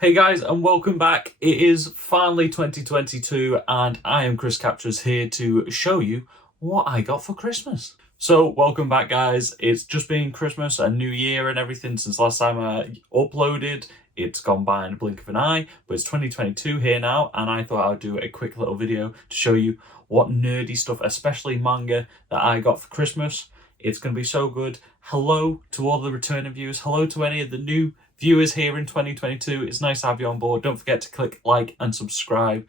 Hey guys, and welcome back. It is finally 2022 and I am Chris Captures here to show you what I got for Christmas. So welcome back guys. It's just been Christmas and New Year and everything since last time I uploaded. It's gone by in a blink of an eye, but it's 2022 here now and I thought I'd do a quick little video to show you what nerdy stuff, especially manga, that I got for Christmas. It's going to be so good. Hello to all the returning viewers. Hello to any of the new viewers here in 2022. It's nice to have you on board. Don't forget to click like and subscribe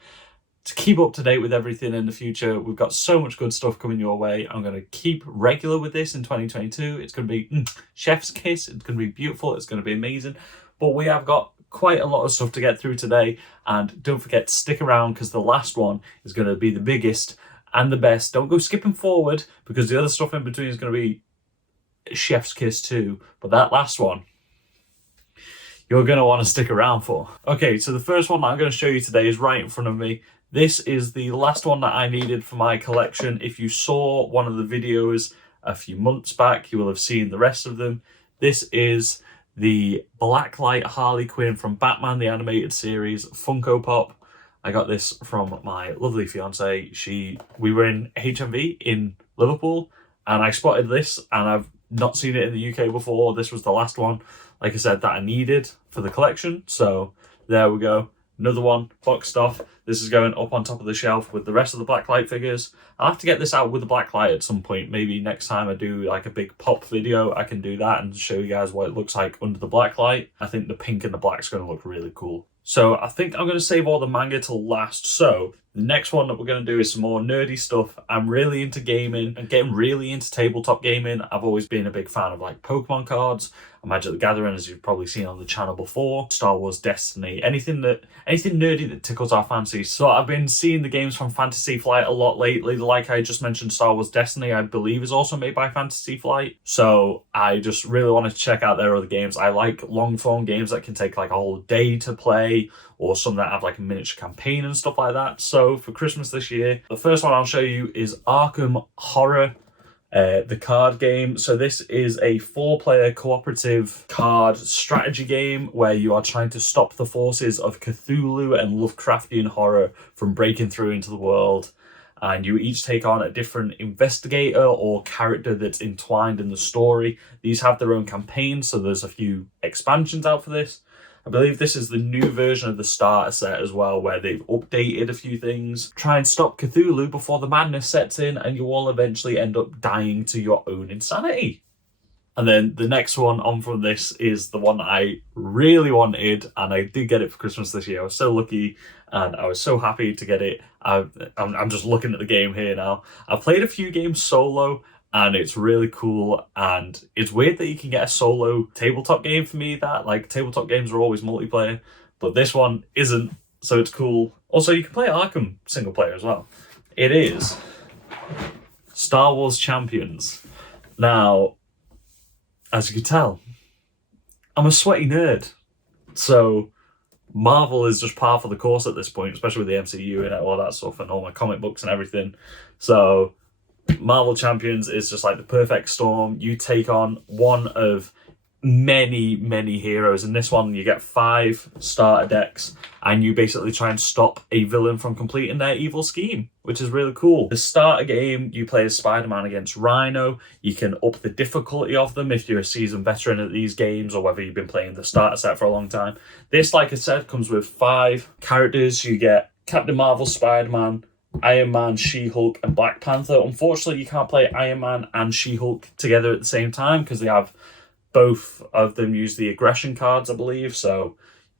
to keep up to date with everything in the future. We've got so much good stuff coming your way. I'm going to keep regular with this in 2022. It's going to be chef's kiss. It's going to be beautiful. It's going to be amazing. But we have got quite a lot of stuff to get through today. And don't forget to stick around because the last one is going to be the biggest and the best. Don't go skipping forward because the other stuff in between is going to be chef's kiss too. But that last one, you're going to want to stick around for. Okay, so the first one that I'm going to show you today is right in front of me. This is the last one that I needed for my collection. If you saw one of the videos a few months back, you will have seen the rest of them. This is the Blacklight Harley Quinn from Batman the Animated Series Funko Pop. I got this from my lovely fiance. We were in HMV in Liverpool and I spotted this and I've not seen it in the UK before. This was the last one, like I said, that I needed for the collection. So there we go. Another one boxed off. This is going up on top of the shelf with the rest of the Blacklight figures. I'll have to get this out with the Blacklight at some point. Maybe next time I do like a big pop video, I can do that and show you guys what it looks like under the Blacklight. I think the pink and the black is going to look really cool. So I think I'm going to save all the manga till last. So the next one that we're going to do is some more nerdy stuff. I'm really into gaming and getting really into tabletop gaming. I've always been a big fan of like Pokemon cards, Magic the Gathering, as you've probably seen on the channel before, Star Wars, Destiny, anything nerdy that tickles our fancy. So I've been seeing the games from Fantasy Flight a lot lately. Like I just mentioned, Star Wars Destiny, I believe, is also made by Fantasy Flight. So I just really wanted to check out their other games. I like long form games that can take like a whole day to play, or some that have like a miniature campaign and stuff like that. So for Christmas this year, the first one I'll show you is Arkham Horror, the card game. So this is a 4-player cooperative card strategy game where you are trying to stop the forces of Cthulhu and Lovecraftian horror from breaking through into the world. And you each take on a different investigator or character that's entwined in the story. These have their own campaigns, so there's a few expansions out for this. I believe this is the new version of the starter set as well, where they've updated a few things. Try and stop Cthulhu before the madness sets in and you all eventually end up dying to your own insanity. And then the next one on from this is the one that I really wanted, and I did get it for Christmas this year. I was so lucky and I was so happy to get it. I'm just looking at the game here now. I've played a few games solo and it's really cool, and it's weird that you can get a solo tabletop game for me. That like tabletop games are always multiplayer, but this one isn't, so it's cool. Also, you can play Arkham single player as well. It is Star Wars Champions. Now, as you can tell, I'm a sweaty nerd, so Marvel is just par for the course at this point, especially with the MCU and all that stuff and all my comic books and everything. So Marvel Champions is just like the perfect storm. You take on one of many heroes. In this one, you get 5 starter decks and you basically try and stop a villain from completing their evil scheme, which is really cool. The starter game, you play as Spider-Man against Rhino. You can up the difficulty of them if you're a seasoned veteran at these games or whether you've been playing the starter set for a long time. This, like I said, comes with 5 characters. You get Captain Marvel, Spider-Man, Iron Man, She-Hulk, and Black Panther. Unfortunately, you can't play Iron Man and She-Hulk together at the same time because they have both of them use the aggression cards, I believe. So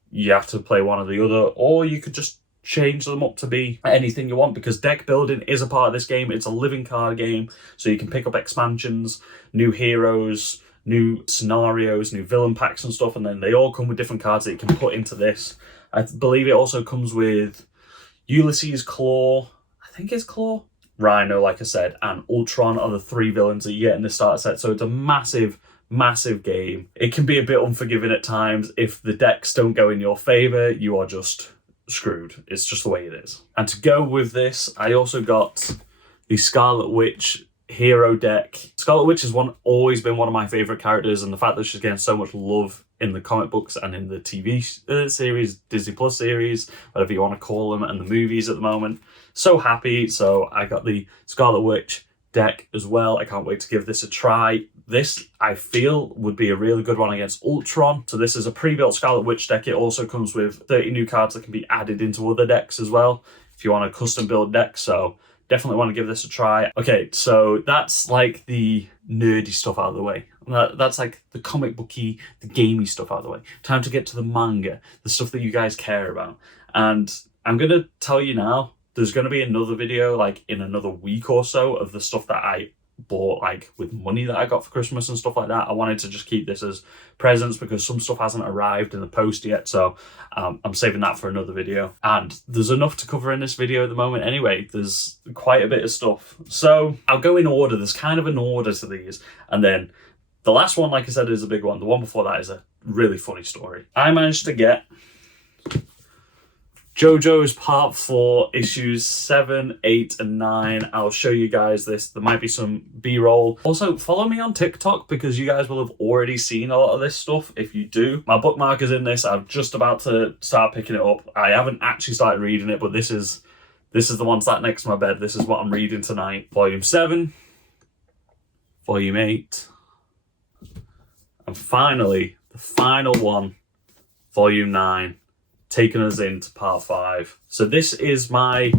you have to play one or the other, or you could just change them up to be anything you want because deck building is a part of this game. It's a living card game, so you can pick up expansions, new heroes, new scenarios, new villain packs and stuff, and then they all come with different cards that you can put into this. I believe it also comes with Ulysses, Claw, I think it's Claw, Rhino, like I said, and Ultron are the 3 villains that you get in the starter set. So it's a massive game. It can be a bit unforgiving at times. If the decks don't go in your favor, you are just screwed. It's just the way it is. And to go with this, I also got the Scarlet Witch hero deck. Scarlet Witch has always been one of my favorite characters, and the fact that she's getting so much love in the comic books and in the TV series, Disney Plus series, whatever you want to call them, and the movies at the moment. So happy. So I got the Scarlet Witch deck as well. I can't wait to give this a try. This, I feel, would be a really good one against Ultron. So this is a pre-built Scarlet Witch deck. It also comes with 30 new cards that can be added into other decks as well, if you want a custom build deck. So definitely want to give this a try. Okay, so that's like the nerdy stuff out of the way. That's like the comic booky, the gamey stuff out of the way. Time to get to the manga, the stuff that you guys care about. And I'm going to tell you now, there's going to be another video like in another week or so of the stuff that I bought like with money that I got for Christmas and stuff like that. I wanted to just keep this as presents because some stuff hasn't arrived in the post yet, so I'm saving that for another video. And there's enough to cover in this video at the moment anyway. There's quite a bit of stuff, so I'll go in order. There's kind of an order to these, and then the last one, like I said, is a big one. The one before that is a really funny story. I managed to get Jojo's Part 4, issues 7, 8, and 9. I'll show you guys this. There might be some B-roll. Also, follow me on TikTok because you guys will have already seen a lot of this stuff. If you do, my bookmark is in this. I'm just about to start picking it up. I haven't actually started reading it, but this is the one sat next to my bed. This is what I'm reading tonight. Volume 7, Volume 8, and finally, the final one, Volume 9. Taking us into part 5. So this is my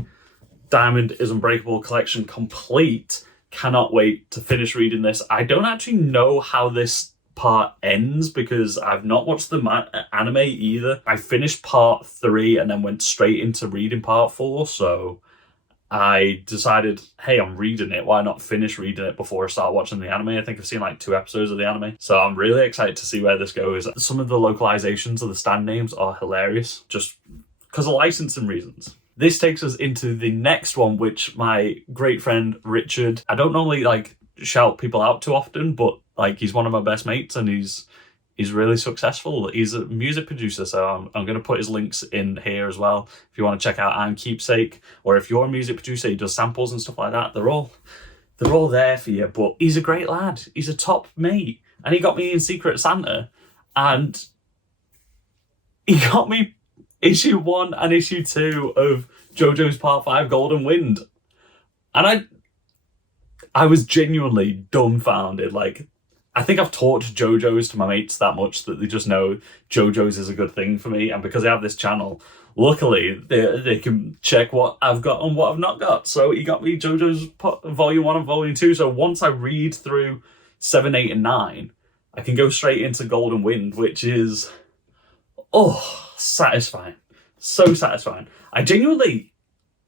Diamond is Unbreakable collection complete. Cannot wait to finish reading this. I don't actually know how this part ends because I've not watched the anime either. I finished part 3 and then went straight into reading part 4. So I decided, hey, I'm reading it. Why not finish reading it before I start watching the anime? I think I've seen like 2 episodes of the anime. So I'm really excited to see where this goes. Some of the localizations of the stand names are hilarious, just because of licensing reasons. This takes us into the next one, which my great friend Richard, I don't normally like shout people out too often, but like he's one of my best mates and he's really successful. He's a music producer, so I'm going to put his links in here as well. If you want to check out I'm Keepsake, or if you're a music producer, he does samples and stuff like that. They're all there for you. But he's a great lad. He's a top mate, and he got me in Secret Santa, and he got me issue 1 and issue 2 of Jojo's Part 5 Golden Wind, and I was genuinely dumbfounded. Like, I think I've talked Jojo's to my mates that much that they just know Jojo's is a good thing for me. And because I have this channel, luckily they can check what I've got and what I've not got. So he got me Jojo's Volume 1 and Volume 2. So once I read through 7, 8, and 9, I can go straight into Golden Wind, which is, satisfying. So satisfying.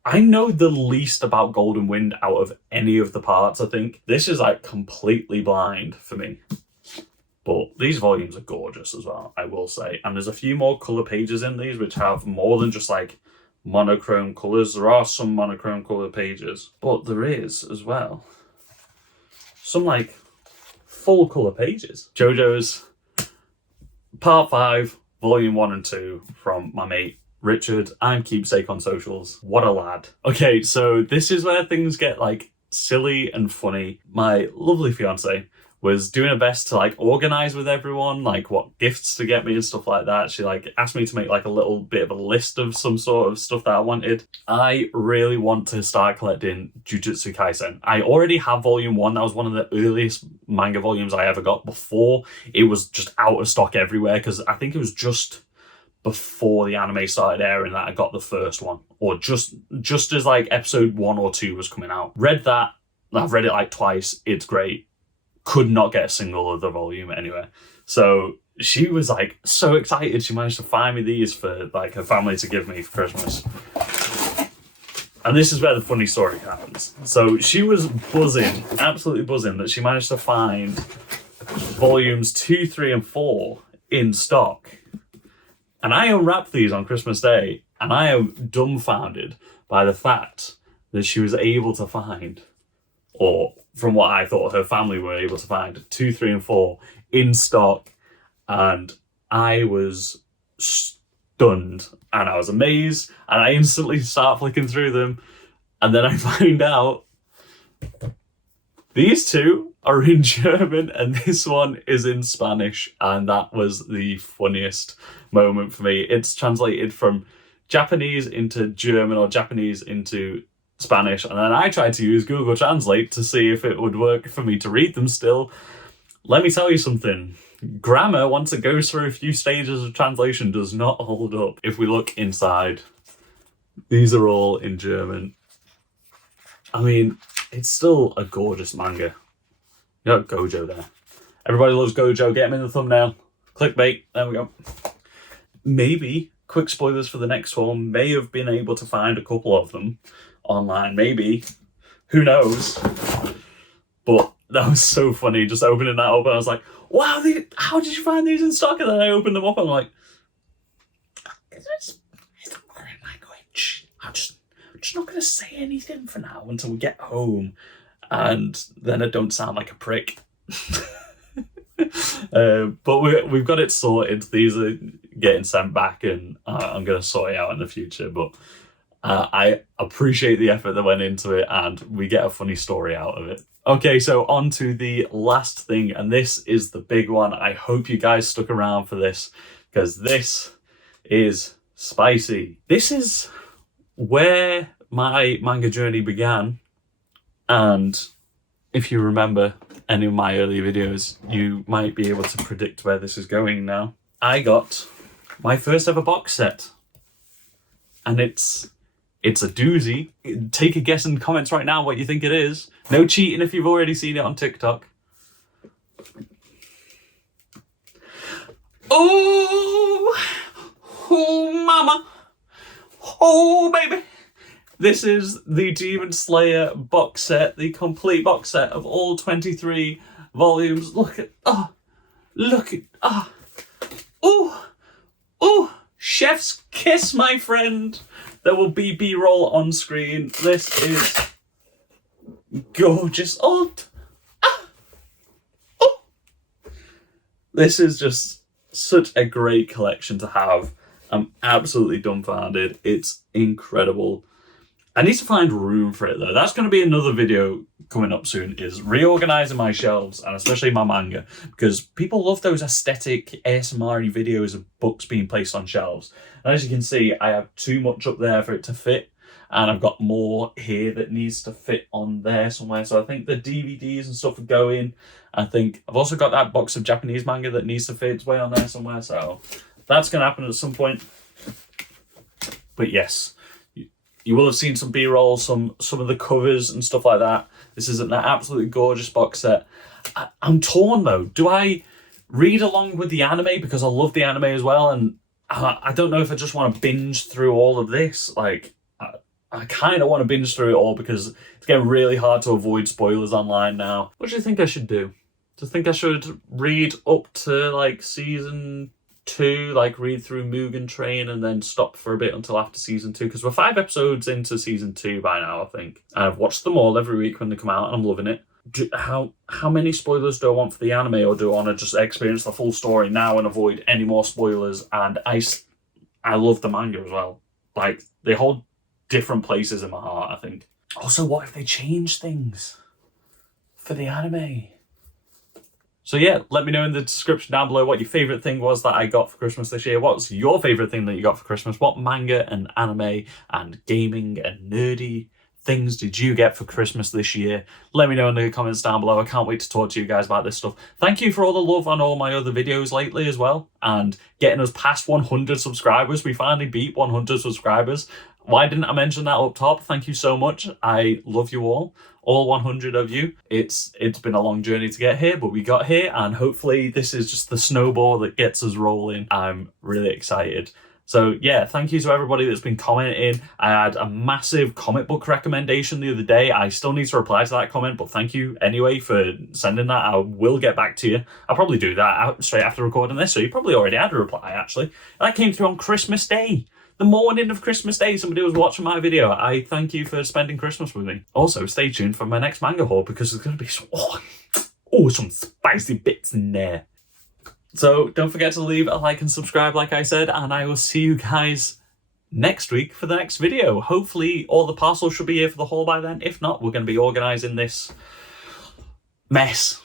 I know the least about Golden Wind out of any of the parts, I think. This is like completely blind for me. But these volumes are gorgeous as well, I will say. And there's a few more colour pages in these which have more than just like monochrome colours. There are some monochrome colour pages, but there is as well some like full colour pages. Jojo's Part 5, Volume 1 and 2 from my mate Richard. I'm Keepsake on socials. What a lad. Okay, so this is where things get like silly and funny. My lovely fiance was doing her best to like organize with everyone, like what gifts to get me and stuff like that. She like asked me to make like a little bit of a list of some sort of stuff that I wanted. I really want to start collecting Jujutsu Kaisen. I already have Volume 1. That was one of the earliest manga volumes I ever got before it was just out of stock everywhere, because I think it was just before the anime started airing that I got the first one, or just as like episode 1 or 2 was coming out. Read that. I've read it like twice. It's great. Could not get a single other volume anywhere. So she was like so excited. She managed to find me these for like her family to give me for Christmas. And this is where the funny story happens. So she was buzzing, absolutely buzzing, that she managed to find volumes 2, 3, and 4 in stock. And I unwrapped these on Christmas Day, and I am dumbfounded by the fact that she was able to find, or from what I thought her family were able to find, 2, 3, and 4 in stock. And I was stunned, and I was amazed, and I instantly start flicking through them. And then I find out These two are in German and this one is in Spanish, and that was the funniest moment for me. It's translated from Japanese into German or Japanese into Spanish, and then I tried to use Google Translate to see if it would work for me to read them still. Let me tell you something. Grammar, once it goes through a few stages of translation, does not hold up. If we look inside, these are all in German. I mean, it's still a gorgeous manga. You got Gojo there. Everybody loves Gojo. Get him in the thumbnail. Clickbait. There we go. Maybe, quick spoilers for the next one, may have been able to find a couple of them online. Maybe. Who knows? But that was so funny. Just opening that up and I was like, wow, how did you find these in stock? And then I opened them up and I'm like, it's a foreign language. I'm just not going to say anything for now until we get home. And then I don't sound like a prick. But we've got it sorted. These are getting sent back and I'm going to sort it out in the future. But I appreciate the effort that went into it and we get a funny story out of it. Okay, so on to the last thing, and this is the big one. I hope you guys stuck around for this because this is spicy. This is where my manga journey began, and if you remember any of my early videos, you might be able to predict where this is going now. I got my first ever box set, and it's a doozy. Take a guess in the comments right now what you think it is. No cheating if you've already seen it on TikTok. Oh, mama. Oh, baby. This is the Demon Slayer box set, the complete box set of all 23 volumes. Look at, oh, chef's kiss, my friend. There will be B-roll on screen. This is gorgeous. This is just such a great collection to have. I'm absolutely dumbfounded. It's incredible. I need to find room for it though. That's going to be another video coming up soon, is reorganizing my shelves and especially my manga, because people love those aesthetic ASMR videos of books being placed on shelves. And as you can see, I have too much up there for it to fit, and I've got more here that needs to fit on there somewhere. So I think the DVDs and stuff are going. I think I've also got that box of Japanese manga that needs to fit its way on there somewhere. So that's going to happen at some point. But yes, you will have seen some B-roll, some of the covers and stuff like that. This is an absolutely gorgeous box set. I'm torn though. Do I read along with the anime because I love the anime as well? And I don't know if I just want to binge through all of this. Like, I kind of want to binge through it all because it's getting really hard to avoid spoilers online now. What do you think I should do? Do you think I should read up to like season 2, like read through Mugen Train and then stop for a bit until after season 2? Because we're 5 episodes into season 2 by now, I think. And I've watched them all every week when they come out and I'm loving it. How many spoilers do I want for the anime, or do I want to just experience the full story now and avoid any more spoilers? And I love the manga as well. Like, they hold different places in my heart, I think. Also, what if they change things for the anime? So yeah, let me know in the description down below what your favourite thing was that I got for Christmas this year. What's your favourite thing that you got for Christmas? What manga and anime and gaming and nerdy things did you get for Christmas this year? Let me know in the comments down below. I can't wait to talk to you guys about this stuff. Thank you for all the love on all my other videos lately as well, and getting us past 100 subscribers. We finally beat 100 subscribers. Why didn't I mention that up top? Thank you so much. I love you all 100 of you. It's been a long journey to get here, but we got here, and hopefully this is just the snowball that gets us rolling. I'm really excited. So yeah, thank you to everybody that's been commenting. I had a massive comic book recommendation the other day. I still need to reply to that comment, but thank you anyway for sending that. I will get back to you. I'll probably do that straight after recording this, so you probably already had a reply actually. That came through on Christmas Day. The morning of Christmas Day, somebody was watching my video. I thank you for spending Christmas with me. Also, stay tuned for my next manga haul because there's going to be some spicy bits in there. So don't forget to leave a like and subscribe like I said, and I will see you guys next week for the next video. Hopefully all the parcels should be here for the haul by then. If not, we're going to be organising this mess.